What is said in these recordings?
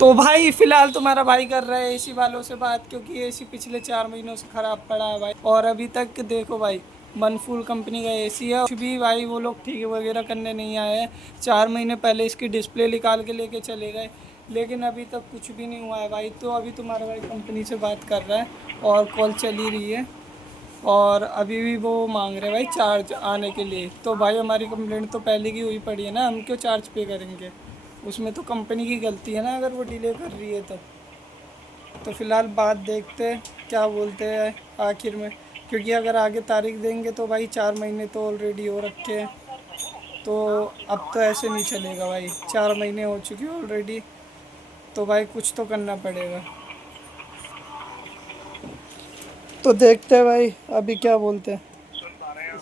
तो भाई फिलहाल तुम्हारा भाई कर रहा है एसी वालों से बात, क्योंकि एसी पिछले 4 महीनों से खराब पड़ा है भाई। और अभी तक देखो भाई, मनफूल कंपनी का एसी है, कुछ भी भाई वो लोग ठीक वगैरह करने नहीं आए हैं। 4 महीने पहले इसकी डिस्प्ले निकाल के लेके चले गए, लेकिन अभी तक कुछ भी नहीं हुआ है भाई। तो अभी तुम्हारा भाई कंपनी से बात कर रहा है और कॉल चल ही रही है, और अभी भी वो मांग रहे हैं भाई चार्ज आने के लिए। तो भाई हमारी कंप्लेंट तो पहले की हुई पड़ी है ना, हम क्यों चार्ज पे करेंगे? उसमें तो कंपनी की गलती है ना अगर वो डिले कर रही है तो फिलहाल बात देखते हैं क्या बोलते हैं आखिर में। क्योंकि अगर आगे तारीख देंगे तो भाई 4 महीने तो ऑलरेडी हो रखे हैं, तो अब तो ऐसे नहीं चलेगा भाई। 4 महीने हो चुके हैं ऑलरेडी, तो भाई कुछ तो करना पड़ेगा। तो देखते हैं भाई अभी क्या बोलते हैं। सुन पा रहे हैं आप?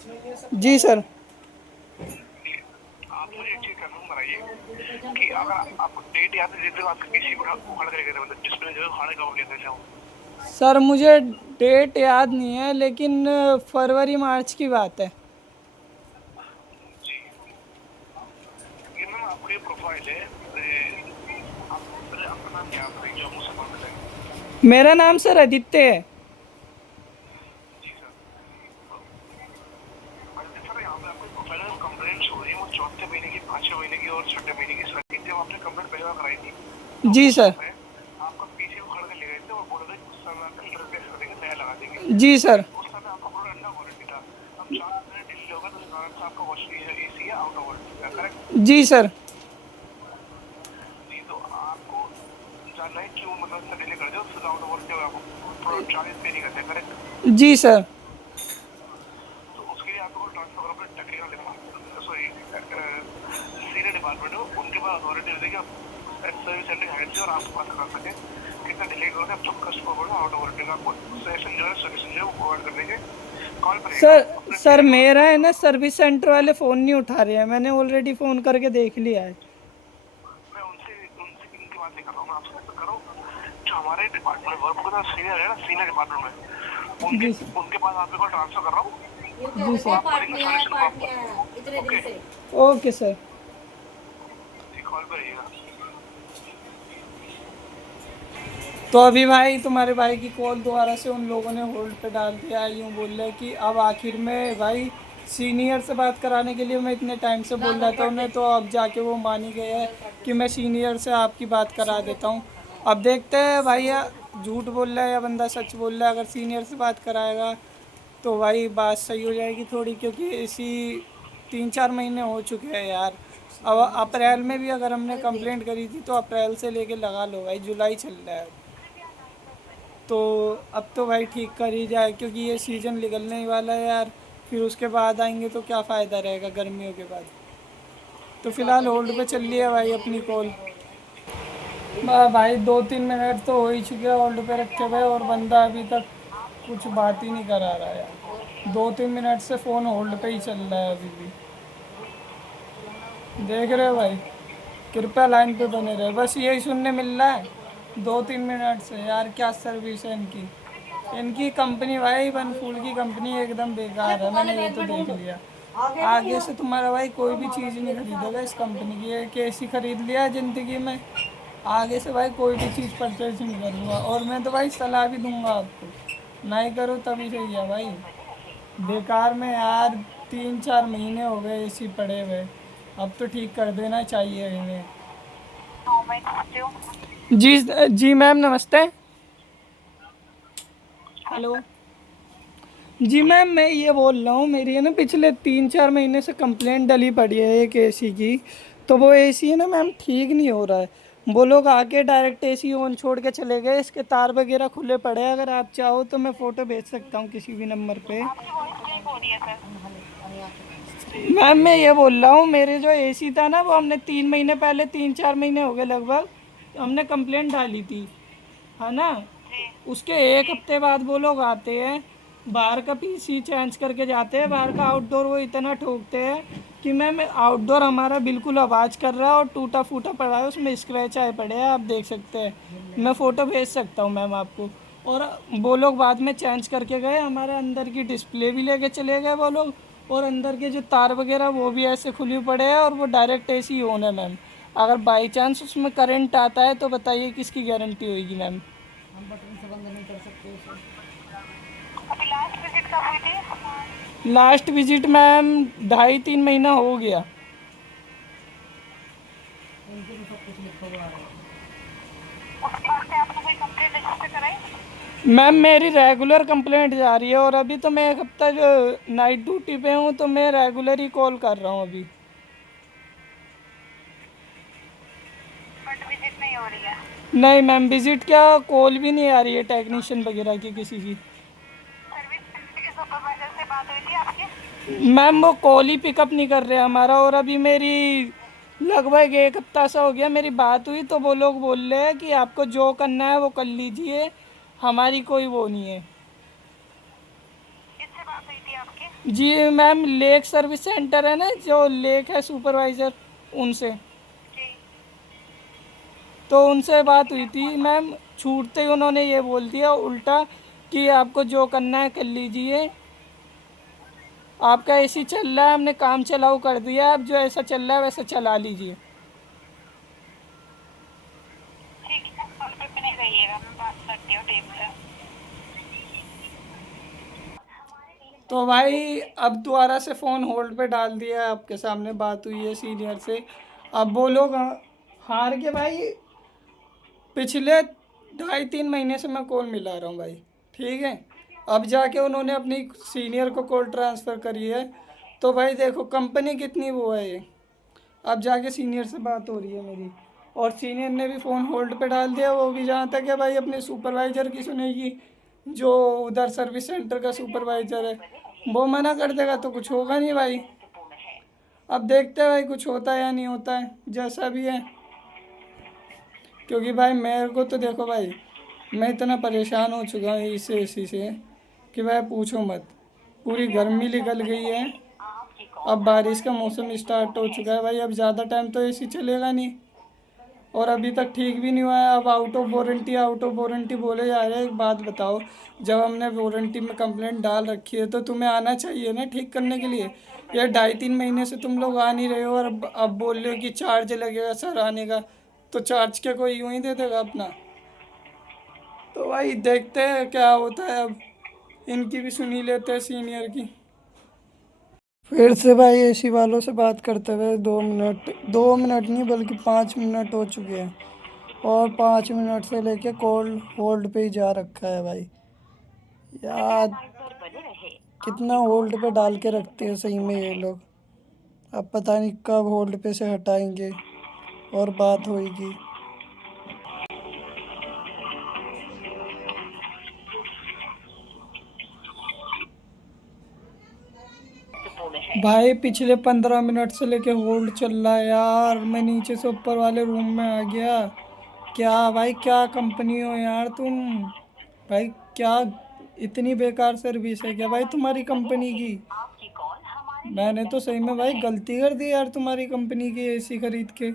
जी सर। आप मुझे एक चीज कंफर्म कराइए कि अगर आपको डेट याद है जिस दिन आपका पीसी उखाड़ कर गए थे, मतलब डिस्प्ले जो है उखाड़ का हो गया था जो। सर मुझे डेट याद नहीं है, लेकिन फरवरी मार्च की बात है। जी, ये मैम आपकी प्रोफाइल है। आप पहले आपका नाम क्या है? आप जो मुझसे कॉल कर रहे हैं। मेरा नाम सर आदित्य है। जी सर। तो सर यहाँ पे आपकी प्रोफाइल में कंप्लेंट्स हो रही है वो चौथे महीने की, पांचवें महीने की और छठे महीने की। सर जब आपने कंप्लेंट पहले बार कराई थी तो जी उस सर। समय आपका पीसी उखाड़ के ले गए थे और बोल रहे थे उस समय आप रिप्लेस कर देंगे, नया लगा देंगे। जी सर। उस समय आपका प्रोडक्ट अंडर वारंटी था। अब 4 महीने डिले होगा तो इस कारण से आपका वॉशिंग एसी है आउट ऑफ वारंटी है, करेक्ट? जी सर। जी, तो आपको जानना है क्यों मतलब इतना डिले कर दिया, उससे आउट ऑफ वारंटी होगा, आपको प्रोडक्ट चार्जेस पे नहीं करते, करेक्ट? जी सर। तो उसके लिए आपको ट्रांसफर करो अपने technical department, sorry senior department हो, उनके पास अथॉरिटी होती है कि आप सर्विस सेंटर हायर से और आपको बात करा सके कितना डिले करोगे आप जब कस्टमर बोलो आउट ऑफ वारंटी का आपको सेशन जो है सोल्यूशन जो है वो प्रोवाइड कर देंगे। कॉल करिएगा सर अपने सर टीएल को। मेरा है ना, सर्विस सेंटर वाले फ़ोन नहीं उठा रहे हैं, मैंने ऑलरेडी फ़ोन करके देख लिया है। मैं उनसे उनसे इनकी बात नहीं कर रहा हूँ, मैं आपसे बात करो जो हमारे डिपार्टमेंट में वर्क करता है, सीनियर है ना, सीनियर डिपार्टमेंट में उनके जी उनके पास आपको कॉल ट्रांसफर कर रहा हूँ। जी वो सर। आपको करेंगे सोल्यूशन को आपको। Okay okay sir. जी, कॉल पे रहिएगा। तो अभी भाई तुम्हारे भाई की कॉल दोबारा से उन लोगों ने होल्ड पे डाल दिया है। यूँ बोल रहे हैं कि अब आखिर में भाई सीनियर से बात कराने के लिए मैं इतने टाइम से बोल रहा था उन्हें, तो अब जाके वो मान ही गए हैं कि मैं सीनियर से आपकी बात करा देता हूँ। अब देखते हैं भाई, या झूठ बोल रहा है या बंदा सच बोल रहा है। अगर सीनियर से बात कराएगा तो भाई बात सही हो जाएगी थोड़ी, क्योंकि इसी 3-4 महीने हो चुके हैं यार। अब अप्रैल में भी अगर हमने कंप्लेंट करी थी तो अप्रैल से लेके लगा लो भाई, जुलाई चल रहा है। तो अब तो भाई ठीक कर ही जाए, क्योंकि ये सीज़न निकलने ही वाला है यार। फिर उसके बाद आएंगे तो क्या फ़ायदा रहेगा गर्मियों के बाद। तो फ़िलहाल होल्ड पे चल रही है भाई अपनी कॉल। भाई 2-3 मिनट तो हो ही चुके हैं होल्ड पे रखे हुए, और बंदा अभी तक कुछ बात ही नहीं करा रहा है यार। 2-3 मिनट से फ़ोन होल्ड पे ही चल रहा है अभी भी। देख रहे हो भाई, कृपया लाइन पे बने रहे, बस यही सुनने मिल रहा है 2-3 मिनट से। यार क्या सर्विस है इनकी। इनकी कंपनी भाई वन फूल की कंपनी एकदम बेकार है, मैंने ये तो देख लिया। आगे से तुम्हारा भाई कोई भी चीज़ नहीं खरीदेगा इस कंपनी की। एक एसी खरीद लिया है ज़िंदगी में, आगे से भाई कोई भी चीज़ परचेज नहीं करूँगा। और मैं तो भाई सलाह भी दूंगा आपको, नहीं करो तभी सही है भाई। बेकार में यार 3-4 महीने हो गए एसी पड़े हुए, अब तो ठीक कर देना चाहिए इन्हें। जी जी मैम नमस्ते। हेलो। जी मैम मैं ये बोल रहा हूँ, मेरी है ना पिछले 3-4 महीने से कंप्लेंट डली पड़ी है एक एसी की। तो वो एसी है ना मैम ठीक नहीं हो रहा है। वो लोग आके डायरेक्ट एसी ऑन छोड़ के चले गए, इसके तार वगैरह खुले पड़े हैं। अगर आप चाहो तो मैं फ़ोटो भेज सकता हूँ किसी भी नंबर पे। मैम मैं ये बोल रहा हूँ, मेरे जो एसी था ना वो हमने 3 महीने पहले, 3-4 महीने हो गए लगभग, हमने कंप्लेंट डाली थी, है ना। उसके एक हफ्ते बाद वो लोग आते हैं, बाहर का पीसी चेंज करके जाते हैं, बाहर का आउटडोर वो इतना ठोकते हैं कि मैम आउटडोर हमारा बिल्कुल आवाज़ कर रहा है और टूटा फूटा पड़ा है, उसमें स्क्रैच आए पड़े हैं, आप देख सकते हैं। मैं फ़ोटो भेज सकता हूँ मैम आपको। और वो लोग बाद में चेंज करके गए, हमारे अंदर की डिस्प्ले भी लेके चले गए वो लोग, और अंदर के जो तार वगैरह वो भी ऐसे खुले पड़े हैं, और वो डायरेक्ट एसी ऑन है मैम। अगर बाई चांस उसमें करंट आता है तो बताइए किसकी गारंटी होगी मैम? अभी लास्ट विजिट कब हुई थी? लास्ट विजिट मैम 2.5-3 महीना हो गया। उसके बाद से आपने कोई कंप्लेंट रजिस्टर कराई? मैम मेरी रेगुलर कंप्लेंट जा रही है और अभी तो मैं एक हफ्ता जो नाइट ड्यूटी पे हूँ तो मैं रेगुलर ही कॉल कर रहा हूँ अभी। बट विजिट नहीं हो रही है। नहीं मैम, विजिट क्या, कॉल भी नहीं आ रही है टेक्नीशियन वगैरह की किसी की। सर्विस सेंटर के सुपरवाइजर से बात हुई थी आपकी? मैम वो कॉल ही पिकअप नहीं कर रहे हमारा, और अभी मेरी लगभग एक हफ्ता सा हो गया मेरी बात हुई तो वो लोग बोल रहे हैं कि आपको जो करना है वो कर लीजिए, हमारी कोई वो नहीं है। किससे बात हुई थी आपकी? जी मैम, लेक सर्विस सेंटर है ना, जो लेक है सुपरवाइज़र, उनसे। जी। तो उनसे बात हुई थी मैम, छूटते ही उन्होंने ये बोल दिया उल्टा कि आपको जो करना है कर लीजिए, आपका एसी चल रहा है, हमने काम चलाऊ कर दिया, अब जो ऐसा चल रहा है वैसा चला लीजिए। ठीक है, कॉल पे नहीं रहिएगा, मैं बात करती हूँ टीम से। तो भाई अब दोबारा से फ़ोन होल्ड पे डाल दिया है, आपके सामने बात हुई है सीनियर से। अब वो लोग हार के भाई, पिछले 2.5-3 महीने से मैं कॉल मिला रहा हूँ भाई, ठीक है। अब जाके उन्होंने अपनी सीनियर को कॉल ट्रांसफ़र करी है, तो भाई देखो कंपनी कितनी वो है ये। अब जाके सीनियर से बात हो रही है मेरी, और सीनियर ने भी फ़ोन होल्ड पे डाल दिया, वो भी जहाँ तक है भाई अपने सुपरवाइज़र की सुनेगी, जो उधर सर्विस सेंटर का सुपरवाइज़र है, वो मना कर देगा तो कुछ होगा नहीं भाई। अब देखते हैं भाई कुछ होता है या नहीं होता है, जैसा भी है। क्योंकि भाई मेरे को तो देखो भाई, मैं इतना परेशान हो चुका हूँ इस एसी से कि भाई पूछो मत, पूरी गर्मी निकल गई है। अब बारिश का मौसम स्टार्ट हो चुका है भाई, अब ज़्यादा टाइम तो एसी चलेगा नहीं, और अभी तक ठीक भी नहीं हुआ है। अब आउट ऑफ वारंटी बोले जा रहे हैं। एक बात बताओ, जब हमने वारंटी में कंप्लेंट डाल रखी है तो तुम्हें आना चाहिए ना ठीक करने के लिए। ये 2.5-3 महीने से तुम लोग आ नहीं रहे हो, और अब बोल रहे हो कि चार्ज लगेगा सर आने का, तो चार्ज क्या कोई यूँ ही दे देगा अपना? तो भाई देखते हैं क्या होता है, अब इनकी भी सुनी लेते हैं सीनियर की। फिर से भाई एसी वालों से बात करते हुए 2 मिनट, 2 मिनट नहीं बल्कि 5 मिनट हो चुके हैं, और 5 मिनट से लेके कॉल होल्ड पे ही जा रखा है भाई। यार कितना होल्ड पे डाल के रखते हैं सही में ये लोग। अब पता नहीं कब होल्ड पे से हटाएंगे और बात होएगी। भाई पिछले 15 मिनट से लेके होल्ड चल रहा है यार, मैं नीचे से ऊपर वाले रूम में आ गया। क्या भाई, क्या कंपनी हो यार तुम भाई, क्या इतनी बेकार सर्विस है क्या भाई तुम्हारी कंपनी की? मैंने तो सही में भाई गलती कर दी यार तुम्हारी कंपनी की एसी खरीद के।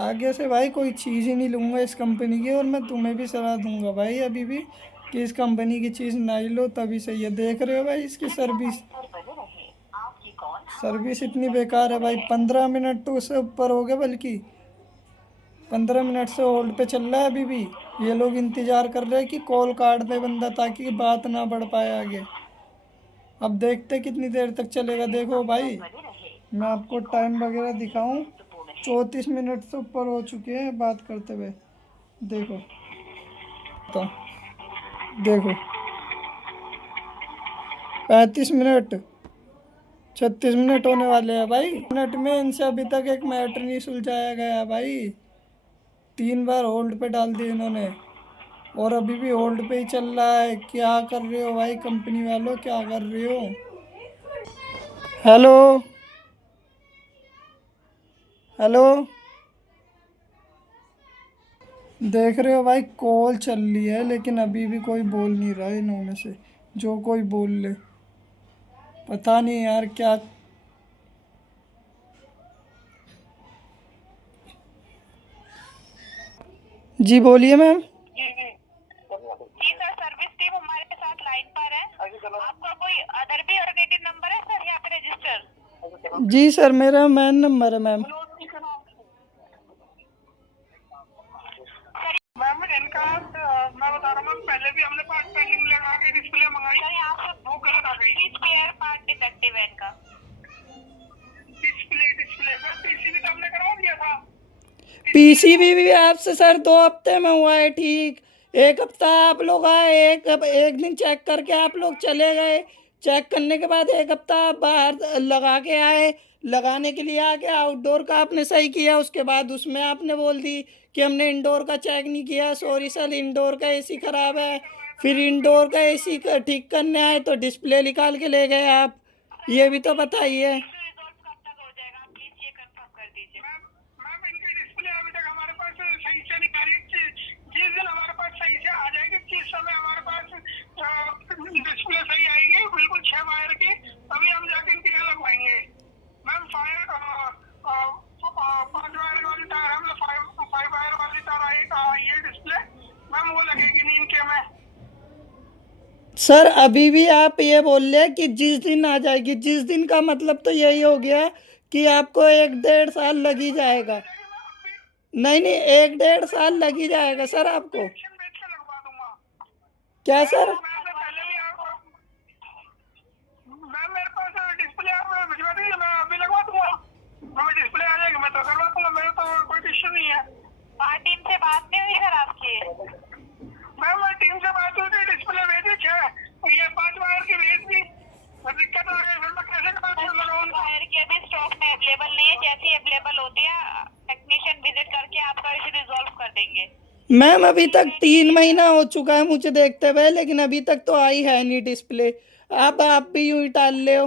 आगे से भाई कोई चीज़ ही नहीं लूँगा इस कंपनी की, और मैं तुम्हें भी सलाह दूंगा भाई अभी भी कि इस कंपनी की चीज़ ना ही लो, तभी सही है। देख रहे हो भाई इसकी सर्विस, सर्विस इतनी बेकार है भाई। 15 मिनट तो उससे ऊपर हो गया, बल्कि 15 मिनट से होल्ड पे चल रहा है अभी भी। ये लोग इंतज़ार कर रहे हैं कि कॉल काट दे बंदा ताकि बात ना बढ़ पाए आगे। अब देखते कितनी देर तक चलेगा। देखो भाई मैं आपको टाइम वगैरह दिखाऊं, 34 मिनट से ऊपर हो चुके हैं बात करते हुए। देखो तो देखो 35 मिनट, 36 मिनट होने वाले हैं भाई। मिनट में इनसे अभी तक एक मैटर नहीं सुलझाया गया भाई। 3 बार होल्ड पे डाल दिए इन्होंने, और अभी भी होल्ड पे ही चल रहा है। क्या कर रहे हो भाई कंपनी वालों, क्या कर रहे हो? हेलो हेलो, देख रहे हो भाई कॉल चल रही है लेकिन अभी भी कोई बोल नहीं रहा है इन्होंने से। जो कोई बोल ले, पता नहीं यार क्या। जी बोलिए मैम। जी जी जी सर, सर्विस टीम हमारे साथ लाइन पर है। आपका कोई अदर भी ऑल्टरनेटिव नंबर है सर यहाँ पे रजिस्टर? जी सर, मेरा मैन नंबर है मैम। पीसीबी भी आपसे सर 2 हफ्ते में हुआ है ठीक। 1 हफ्ता आप लोग आए, एक दिन चेक करके आप लोग चले गए। चेक करने के बाद 1 हफ्ता आप बाहर लगा के आए, लगाने के लिए आके आउटडोर का आपने सही किया। उसके बाद उसमें आपने बोल दी कि हमने इंडोर का चेक नहीं किया, सॉरी सर इंडोर का एसी खराब है। फिर इंडोर का एसी ठीक करने आए तो डिस्प्ले निकाल के ले गए आप। ये भी तो बताइए। मैम इनकी डिस्प्ले अभी तक हमारे पास सही से नहीं आ रही है। जिस दिन हमारे पास सही से आ जाएगी, जिस समय हमारे पास डिस्प्ले सही आएगी बिल्कुल 6 वायर की, तभी हम जाके इनकी लगवाएंगे। मैम 5 वायर वाली तार, हम 5 वायर वाली तार आई है डिस्प्ले, मैम वो लगेगी नहीं इनके में। सर अभी भी आप ये बोल रहे हैं कि जिस दिन आ जाएगी, जिस दिन का मतलब तो यही हो गया कि आपको 1-1.5 साल लग ही जाएगा। नहीं नहीं, 1-1.5 साल लग ही जाएगा सर आपको। बेच के लगवा दूंगा क्या सर? पहले भी मैम मेरे पास डिस्प्ले आप भिजवा दीजिए, मैं अभी लगवा दूंगा। हमें डिस्प्ले आ जाएगी मैं तो करवा दूंगा, मेरे तो कोई इश्यू नहीं है। टीम से बात नहीं हुई सर आपकी? मैम टीम से बात हुई थी, डिस्प्ले भेजी 6, ये 5 वायर की भेज दी। दिक्कत आ गई, फिर मैं कैसे वायर की अभी स्टॉक में अवेलेबल नहीं है, जैसे अवेलेबल होती है टेक्नीशियन विजिट करके आपका इशू रिजॉल्व कर देंगे। मैम अभी तक 3 महीना हो चुका है मुझे देखते हुए, लेकिन अभी तक तो आई है नहीं डिस्प्ले। आप भी यूं ही टाल ले हो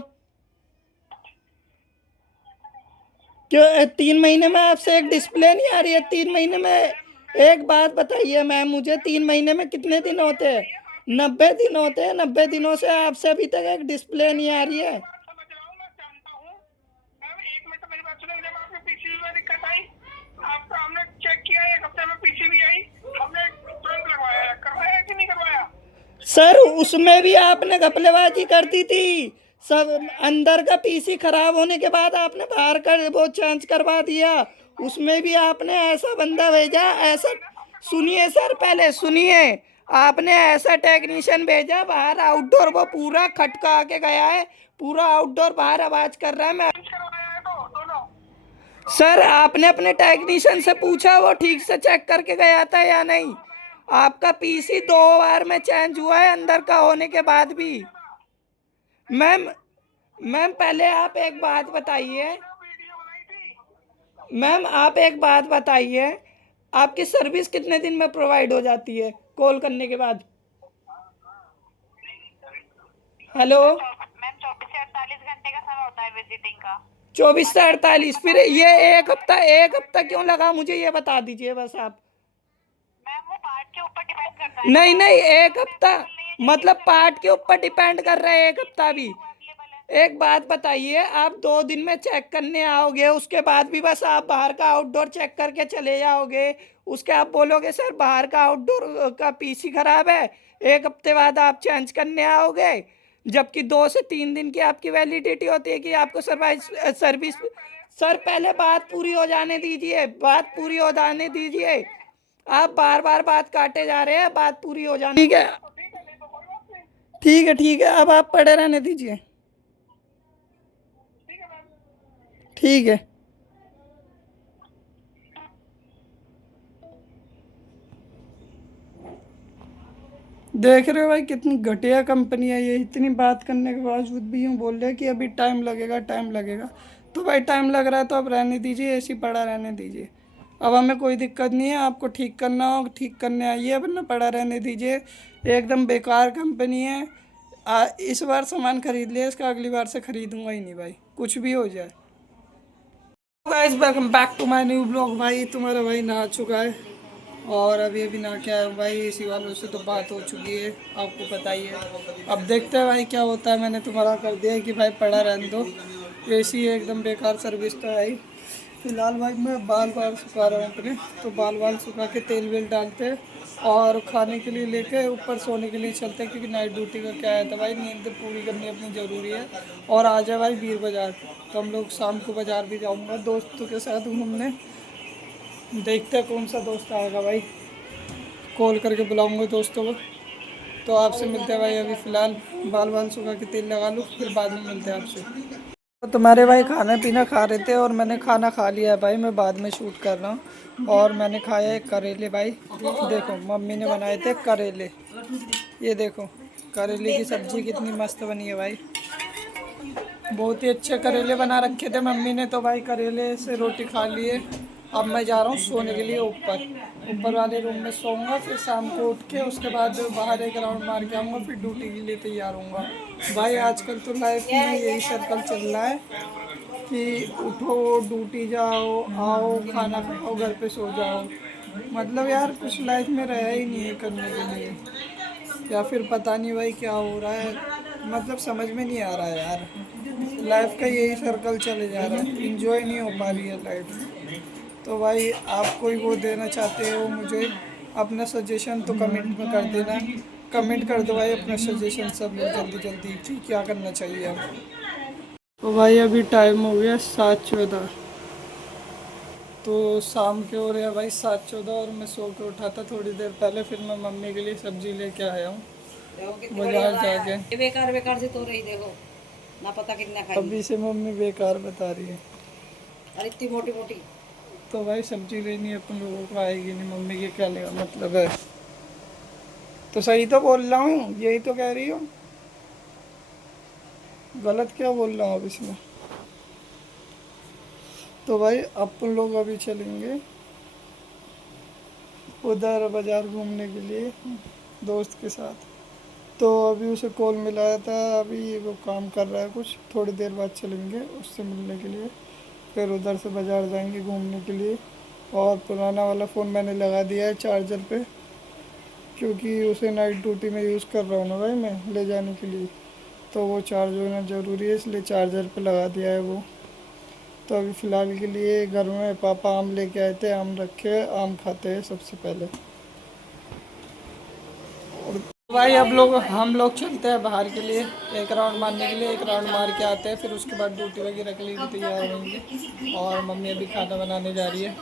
क्यों? 3 महीने में आपसे एक डिस्प्ले नहीं आ रही है? 3 महीने में एक बात बताइए मैम मुझे, 3 महीने में कितने दिन होते हैं? 90 दिन होते हैं। 90 दिनों से आपसे अभी तक एक डिस्प्ले नहीं आ रही है। समझ रहा हूँ, मैं जानता हूँ। मैम 1 मिनट मेरी बात सुनिए, जब आपके पीसीबी में दिक्कत आई, आपका हमने चेक किया, 1 हफ्ते में पीसीबी आई, हमने तुरंत लगवाया, करवाया कि नहीं करवाया? सर उसमें भी आपने घपलेबाजी कर दी थी। सब अंदर का पीसी खराब होने के बाद आपने बाहर का वो चेंज करवा दिया। उसमें भी आपने ऐसा बंदा भेजा, ऐसा सुनिए सर, पहले सुनिए। आपने ऐसा टेक्नीशियन भेजा बाहर, आउटडोर वो पूरा खटका के गया है, पूरा आउटडोर बाहर आवाज कर रहा है। मैं करवाया है तो दोनों। सर आपने अपने टेक्नीशियन से पूछा वो ठीक से चेक करके गया था या नहीं? आपका पीसी 2 बार में चेंज हुआ है अंदर का होने के बाद भी। मैम मैम पहले आप एक बात बताइए, वीडियो बनाई थी। मैम आप एक बात बताइए, आपकी सर्विस कितने दिन में प्रोवाइड हो जाती है कॉल करने के बाद? हेलो? मैम 24 से 48 घंटे का समय होता है विजिटिंग का। 24 से 48? फिर ये 1 हफ्ता क्यों लगा मुझे ये बता दीजिए बस आप। मैम वो पार्ट के ऊपर डिपेंड करता है। नहीं नहीं, 1 हफ्ता मतलब पार्ट के ऊपर डिपेंड कर रहा है 1 हफ्ता भी। एक बात बताइए, आप 2 दिन में चेक करने आओगे, उसके बाद भी बस आप बाहर का आउटडोर चेक करके चले जाओगे। उसके आप बोलोगे सर बाहर का आउटडोर का पीसी खराब है, 1 हफ्ते बाद आप चेंज करने आओगे, जबकि 2 से 3 दिन की आपकी वैलिडिटी होती है कि आपको सर्विस। सर पहले बात पूरी हो जाने दीजिए, बात पूरी हो जाने दीजिए। आप बार बार बात काटे जा रहे हैं, बात पूरी हो जाने। ठीक है ठीक है ठीक है, अब आप पड़े रहने दीजिए। ठीक है। देख रहे हो भाई कितनी घटिया कंपनी है ये, इतनी बात करने के बावजूद भी यूँ बोल रहे हैं कि अभी टाइम लगेगा टाइम लगेगा। तो भाई टाइम लग रहा है तो अब रहने दीजिए, ऐसी पड़ा रहने दीजिए। अब हमें कोई दिक्कत नहीं है, आपको ठीक करना हो ठीक करने आइए, वरना पड़ा रहने दीजिए। एकदम बेकार कंपनी है। इस बार सामान खरीद लिया, इसका अगली बार से खरीदूंगा ही नहीं भाई, कुछ भी हो जाए। Guys welcome back to my new blog. भाई तुम्हारा भाई नहा चुका है और अभी अभी नहा के आया हूँ भाई। इसी वालों से तो बात हो चुकी है, आपको बताइए। अब देखते हैं भाई क्या होता है। मैंने तुम्हारा कर दिया है कि भाई पड़ा रहने दो, ऐसी एकदम बेकार सर्विस तो है ही। फिलहाल भाई मैं बाल सुखा रहा हूँ अपने, तो बाल सुखा के तेल वेल डालते हैं और खाने के लिए लेके ऊपर सोने के लिए चलते हैं, क्योंकि नाइट ड्यूटी का क्या है था भाई, नींद पूरी करनी अपनी ज़रूरी है। और आ जाए भाई बीर बाज़ार, तो हम लोग शाम को बाज़ार भी जाऊँगा दोस्तों के साथ घूमने। देखते हैं कौन सा दोस्त आएगा भाई, कॉल करके बुलाऊँगा दोस्तों को। तो आपसे मिलते हैं भाई, अभी फ़िलहाल बाल सुखा के तेल लगा लूँ, फिर बाद में मिलते हैं आपसे। तो तुम्हारे भाई खाना पीना खा रहे थे और मैंने खाना खा लिया है भाई, मैं बाद में शूट कर रहा हूँ। और मैंने खाया है करेले भाई, देखो मम्मी ने बनाए थे करेले, ये देखो करेले की सब्जी कितनी मस्त बनी है भाई, बहुत ही अच्छे करेले बना रखे थे मम्मी ने। तो भाई करेले से रोटी खा लिए। अब मैं जा रहा हूँ सोने के लिए ऊपर वाले रूम में सोऊंगा, फिर शाम को उठ के उसके बाद बाहर एक राउंड मार के आऊँगा, फिर ड्यूटी के लिए तैयार होऊंगा। भाई आजकल तो लाइफ में यही सर्कल चल रहा है कि उठो ड्यूटी जाओ, आओ खाना खाओ, घर पे सो जाओ। मतलब यार कुछ लाइफ में रहा ही नहीं है करने के लिए, या फिर पता नहीं भाई क्या हो रहा है, मतलब समझ में नहीं आ रहा है यार। लाइफ का यही सर्कल चले जा रहा है, इंजॉय नहीं हो पा रही है लाइफ। तो भाई आप कोई वो देना चाहते हो मुझे अपना सजेशन तो कमेंट में कर देना, कमेंट कर दो भाई अपना सजेशन सब लोग जल्दी जल्दी कि क्या करना चाहिए अब। तो भाई अभी टाइम हो गया 7:14, तो शाम के हो रहे हैं भाई 7:14, और मैं सो के उठा था थोड़ी देर पहले, फिर मैं मम्मी के लिए सब्जी लेके आया हूँ बाजार जाके। बेकार बेकार से तो रही देखो ना, पता कितना खाई। अभी से मम्मी बेकार बता रही है। और इतनी मोटी मोटी। तो भाई सब्जी लेनी अपन लोगों को आएगी नहीं, मम्मी के क्या लेगा मतलब है। तो सही तो बोल रहा हूँ, यही तो कह रही हूँ, गलत क्या बोल रहा हूँ अब इसमें। तो भाई अपन लोग अभी चलेंगे उधर बाजार घूमने के लिए दोस्त के साथ। तो अभी उसे कॉल मिलाया था, अभी वो काम कर रहा है कुछ, थोड़ी देर बाद चलेंगे उससे मिलने के लिए, फिर उधर से बाज़ार जाएंगे घूमने के लिए। और पुराना वाला फ़ोन मैंने लगा दिया है चार्जर पे, क्योंकि उसे नाइट ड्यूटी में यूज़ कर रहा हूँ ना भाई मैं ले जाने के लिए, तो वो चार्ज होना ज़रूरी है, इसलिए चार्जर पे लगा दिया है वो। तो अभी फ़िलहाल के लिए घर में पापा आम लेके आए थे, आम रखे, आम खाते हैं सबसे पहले। भाई अब हम लोग चलते हैं बाहर के लिए एक राउंड मारने के लिए, एक राउंड मार के आते हैं, फिर उसके बाद ड्यूटी वगैरह के लिए भी तैयार होंगे। और मम्मी अभी खाना बनाने जा रही है,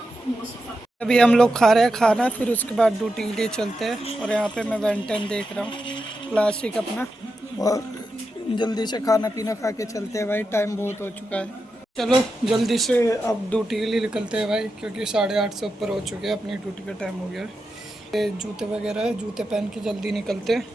अभी हम लोग खा रहे हैं खाना, फिर उसके बाद ड्यूटी के लिए चलते हैं। और यहाँ पे मैं वेंटन देख रहा हूँ प्लास्टिक अपना, और जल्दी से खाना पीना खा के चलते हैं भाई, टाइम बहुत हो चुका है। चलो जल्दी से अब ड्यूटी के लिए निकलते हैं भाई, क्योंकि 8:30 से ऊपर हो चुके हैं, अपनी ड्यूटी का टाइम हो गया है। जूते वगैरह है, जूते पहन के जल्दी निकलते हैं।